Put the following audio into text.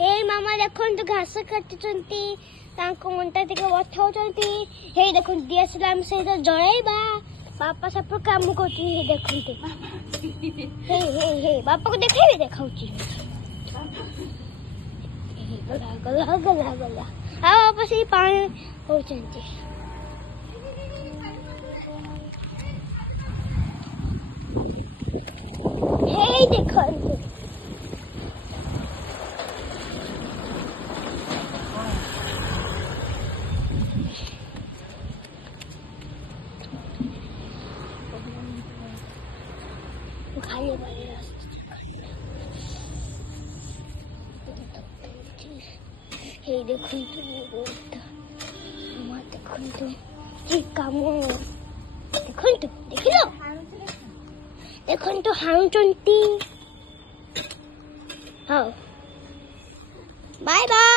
हे मामा देखो घास काटुचंती तांको मुंटा टिके बथाउचंती हे देखो डीएसएलआर से जळाइबा बापा सब काम करती हे देखंती हे बापा को देखाइबे देखाउची गला गला गला गला आ बापा से पानी होचंती हे देखंती खाली वाले रास्ते हे देखो देखो हाउचंती हाँ बाय बाय।